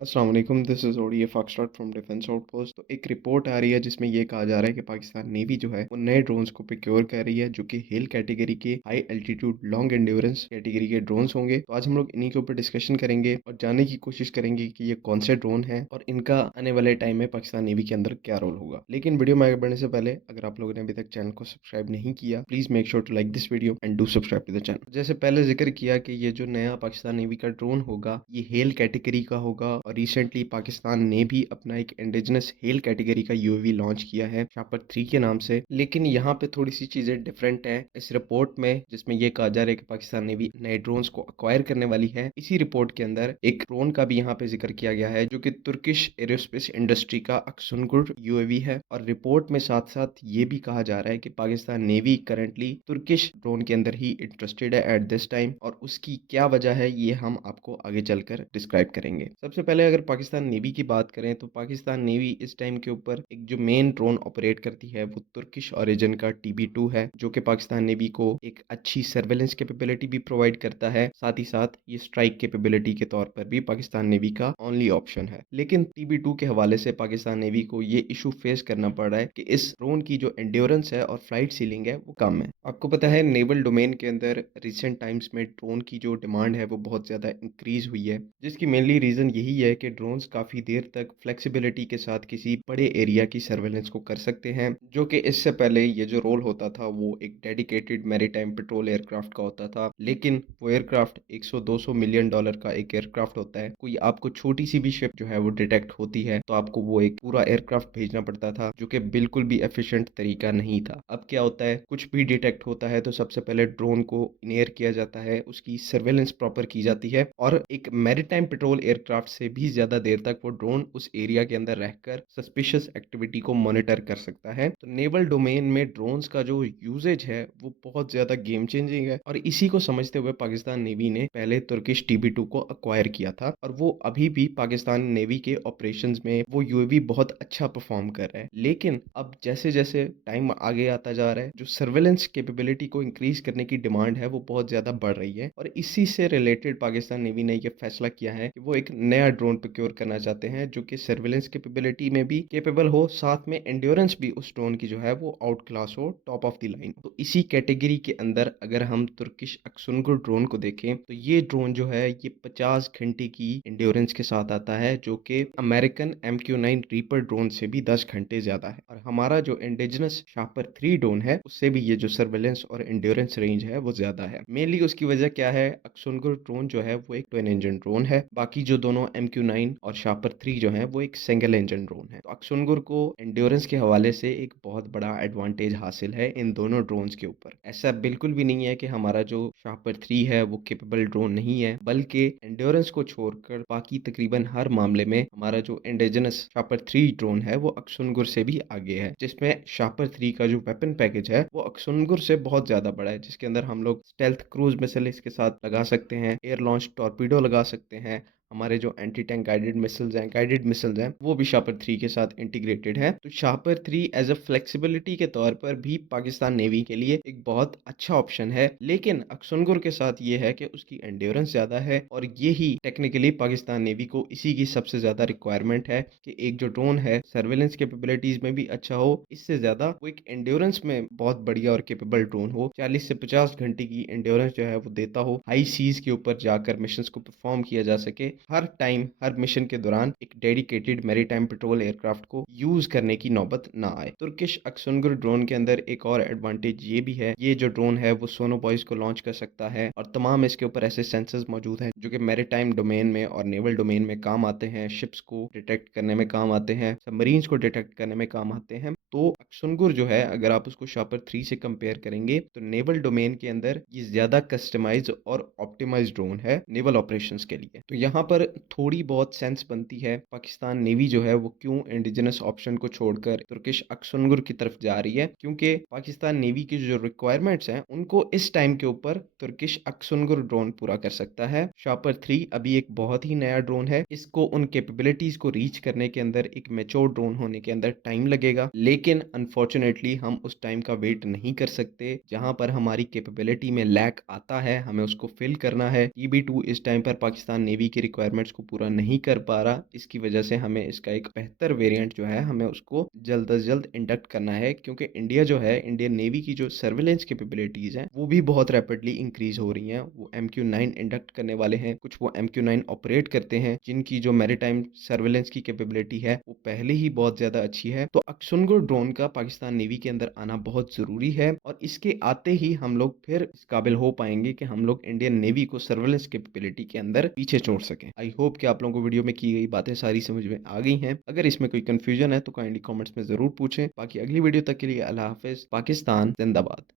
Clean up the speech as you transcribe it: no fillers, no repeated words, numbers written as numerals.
अस्सलाम वालेकुम, this is ओडिए फॉक्सट्रॉट फ्रॉम डिफेंस आउटपोस्ट। तो एक रिपोर्ट आ रही है जिसमें ये कहा जा रहा है कि पाकिस्तान नेवी जो है वो नए ड्रोन्स को प्रोक्योर कर रही है जो कि हिल कैटेगरी के high altitude long endurance category के ड्रोन्स होंगे। तो आज हम लोग इन्हीं के ऊपर डिस्कशन करेंगे और जानने की कोशिश करेंगे कि ये कौन से ड्रोन है और इनका आने वाले टाइम में पाकिस्तान नेवी के अंदर क्या रोल होगा। लेकिन वीडियो में आगे बढ़ने से पहले अगर आप लोगों ने अभी तक चैनल को सब्सक्राइब नहीं किया, please make sure to like this video and do subscribe to the channel. जैसे पहले जिक्र किया कि ये जो नया पाकिस्तान नेवी का ड्रोन होगा ये हेल कैटेगरी का होगा और रिसेंटली पाकिस्तान ने भी अपना एक इंडिजिनस हेल कैटेगरी का यूएवी लॉन्च किया है शापर 3 के नाम से। लेकिन यहाँ पे थोड़ी सी चीजें डिफरेंट है इस रिपोर्ट में, जिसमें ये कहा जा रहा है कि पाकिस्तान ने भी नए ड्रोन्स को अक्वायर करने वाली है। इसी रिपोर्ट के अंदर एक ड्रोन का भी यहाँ पे जिक्र किया गया है जो कि तुर्किश एरोस्पेस इंडस्ट्री का अक्सुनगुर यूएवी है। और रिपोर्ट में साथ साथ ये भी कहा जा रहा है कि Pakistan navy currently Turkish drone के अंदर ही इंटरेस्टेड है एट दिस टाइम, और उसकी क्या वजह है ये हम आपको आगे चलकर डिस्क्राइब करेंगे। सबसे पहले अगर पाकिस्तान नेवी की बात करें तो पाकिस्तान नेवी इस टाइम के ऊपर एक जो मेन ड्रोन ऑपरेट करती है वो तुर्किश ओरिजिन का TB2 है, जो कि पाकिस्तान नेवी को एक अच्छी सर्वेलेंस कैपेबिलिटी भी प्रोवाइड करता है। साथ ही साथ ये स्ट्राइक कैपेबिलिटी के तौर पर भी पाकिस्तान नेवी का ओनली ऑप्शन है। लेकिन TB2 के हवाले से पाकिस्तान नेवी को ये इशू फेस करना पड़ रहा है कि इस ड्रोन की जो एंड्योरेंस है और फ्लाइट सीलिंग है वो कम है। आपको पता है नेवल डोमेन के अंदर रिसेंट टाइम्स में ड्रोन की जो डिमांड है वो बहुत ज्यादा इंक्रीज हुई है, जिसकी मेनली रीजन यही है कि ड्रोन्स काफी देर तक फ्लेक्सिबिलिटी के साथ किसी बड़े एरिया की सर्वेलेंस को कर सकते हैं, जो कि इससे पहले ये जो रोल होता था वो एक डेडिकेटेड मैरीटाइम पेट्रोल एयरक्राफ्ट का होता था। लेकिन वो एयरक्राफ्ट 100-200 मिलियन डॉलर का एक एयरक्राफ्ट होता है। कोई आपको छोटी सी भी शिप जो है वो डिटेक्ट होती है तो आपको वो एक पूरा एयरक्राफ्ट भेजना पड़ता था, जो कि बिल्कुल भी एफिशिएंट तरीका नहीं था। अब क्या होता है, कुछ भी डिटेक्ट होता है तो सबसे पहले ड्रोन को इन एयर किया जाता है, उसकी सर्वेलेंस प्रॉपर की जाती है और एक मैरीटाइम पेट्रोल एयरक्राफ्ट से भी ज्यादा देर तक वो ड्रोन उस एरिया के अंदर रहकर सस्पिशियस एक्टिविटी को मॉनिटर कर सकता है। तो नेवल डोमेन में ड्रोन्स का जो यूजेज है वो बहुत ज्यादा गेम चेंजिंग है, और इसी को समझते हुए पाकिस्तान नेवी ने पहले तुर्किश TB2 को अक्वायर किया था, और वो अभी भी पाकिस्तान नेवी के ऑपरेशंस में वो यूएवी बहुत अच्छा परफॉर्म कर रहा है। लेकिन अब जैसे जैसे टाइम आगे आता जा रहा है, जो सर्वेलेंस कैपेबिलिटी को इंक्रीज करने की डिमांड है वो बहुत ज्यादा बढ़ रही है, और इसी से रिलेटेड पाकिस्तान नेवी ने यह फैसला किया है कि वो एक नया ड्रोन प्रोक्योर करना चाहते हैं जो कि सर्वेलेंस कैपेबिलिटी में भी कैपेबल हो, साथ में एंड्योरेंस भी उस ड्रोन की जो है वो आउट क्लास हो, टॉप ऑफ द लाइन। तो इसी कैटेगरी के अंदर अगर हम तुर्किश अक्सुनगुर ड्रोन को देखें तो ये ड्रोन जो है ये 50 घंटे की एंड्योरेंस के साथ आता है, जो कि अमेरिकन MQ-9 रीपर ड्रोन से भी 10 घंटे ज्यादा है। और हमारा जो इंडिजिनस शापर 3 ड्रोन है उससे भी ये जो सर्वेलेंस और एंड्योरेंस रेंज है वो ज्यादा है। मेनली उसकी वजह क्या है, अक्सुनगुर ड्रोन जो है वो एक ट्विन इंजन ड्रोन है, बाकी जो दोनों MQ-9 और शापर 3 जो है वो एक सिंगल इंजन ड्रोन है। तो अक्सुनगुर को एंड्योरेंस के हवाले से एक बहुत बड़ा एडवांटेज हासिल है इन दोनों ड्रोन्स के ऊपर। ऐसा बिल्कुल भी नहीं है कि हमारा जो शापर 3 है वो केपेबल ड्रोन नहीं है, बल्कि एंड्योरेंस को छोड़कर बाकी तकरीबन हर मामले में हमारा जो इंडिजिनस शापर 3 ड्रोन है वो अक्सुनगुर से भी आगे है, जिसमें शापर 3 का जो वेपन पैकेज है वो अक्सुनगुर से बहुत ज्यादा बड़ा है, जिसके अंदर हम लोग स्टेल्थ क्रूज मिसाइल इसके साथ लगा सकते हैं, एयर लॉन्च टॉर्पीडो लगा सकते हैं, हमारे जो एंटी टैंक गाइडेड मिसाइल्स हैं वो भी शापर 3 के साथ इंटीग्रेटेड है। तो शापर 3 एज अ फ्लेक्सिबिलिटी के तौर पर भी पाकिस्तान नेवी के लिए एक बहुत अच्छा ऑप्शन है। लेकिन अक्सुनगुर के साथ ये है कि उसकी एंड्योरेंस ज्यादा है, और ये ही टेक्निकली पाकिस्तान नेवी को इसी की सबसे ज्यादा रिक्वायरमेंट है कि एक जो ड्रोन है सर्वेलेंस कैपेबिलिटीज में भी अच्छा हो, इससे ज्यादा वो एक एंड्योरेंस में बहुत बढ़िया और कैपेबल ड्रोन हो, 40 से 50 घंटे की एंड्योरेंस जो है वो देता हो, हाई सीज के ऊपर जाकर मिशन को परफॉर्म किया जा सके, हर टाइम हर मिशन के दौरान एक डेडिकेटेड मैरीटाइम पेट्रोल एयरक्राफ्ट को यूज करने की नौबत ना आए। तुर्किश अक्सुनगुर ड्रोन के अंदर एक और एडवांटेज ये भी है, ये जो ड्रोन है वो सोनोबॉयज को लॉन्च कर सकता है, और तमाम इसके ऊपर ऐसे सेंसर्स मौजूद हैं जो कि मैरीटाइम डोमेन में और नेवल डोमेन में काम आते हैं, शिप्स को डिटेक्ट करने में काम आते हैं, सबमरीन्स को डिटेक्ट करने में काम आते हैं। तो अक्सुनगुर जो है अगर आप उसको शापर 3 से कंपेयर करेंगे तो नेवल डोमेन के अंदर ये ज्यादा कस्टमाइज और ऑप्टिमाइज ड्रोन है नेवल ऑपरेशंस के लिए। तो यहाँ पर थोड़ी बहुत सेंस बनती है पाकिस्तान नेवी जो है वो क्यों इंडिजिनस ऑप्शन को छोड़कर तुर्किश अक्सुनगुर की तरफ जा रही है, क्योंकि पाकिस्तान नेवी की जो रिक्वायरमेंट्स हैं उनको इस टाइम के ऊपर तुर्किश अक्सुनगुर ड्रोन पूरा कर सकता है। शापर 3 अभी एक बहुत ही नया ड्रोन है, इसको उन कैपेबिलिटीज को रीच करने के अंदर एक मेच्योर ड्रोन होने के अंदर टाइम लगेगा, लेकिन अनफॉर्चुनेटली हम उस टाइम का वेट नहीं कर सकते। जहां पर हमारी कैपेबिलिटी में लैक आता है हमें उसको फिल करना है। TB2 इस टाइम पर पाकिस्तान नेवी की रिक्वायरमेंट्स को पूरा नहीं कर पा रहा। इसकी वजह से हमें इसका एक बेहतर वेरिएंट जो है हमें उसको जल्द से जल्द इंडक्ट करना है, क्योंकि इंडिया जो है, इंडियन नेवी की जो सर्विलेंस कैपेबिलिटीज हैं वो भी बहुत रैपिडली इंक्रीज हो रही हैं। वो MQ-9 इंडक्ट करने वाले हैं, कुछ वो MQ-9 ऑपरेट करते हैं जिनकी जो मैरीटाइम सर्विलेंस की कैपेबिलिटी है वो पहले ही बहुत ज्यादा अच्छी है। तो अक्सुनगो ड्रोन का पाकिस्तान नेवी के अंदर आना बहुत जरूरी है और इसके आते ही हम लोग फिर इस काबिल हो पाएंगे कि हम लोग इंडियन नेवी को सर्विलेंस कैपेबिलिटी के अंदर पीछे छोड़ सकें। आई होप कि आप लोगों को वीडियो में की गई बातें सारी समझ में आ गई हैं। अगर इसमें कोई कंफ्यूजन है तो काइंडली कमेंट्स में जरूर पूछें। बाकी अगली वीडियो तक के लिए अल्लाह हाफिज। पाकिस्तान जिंदाबाद।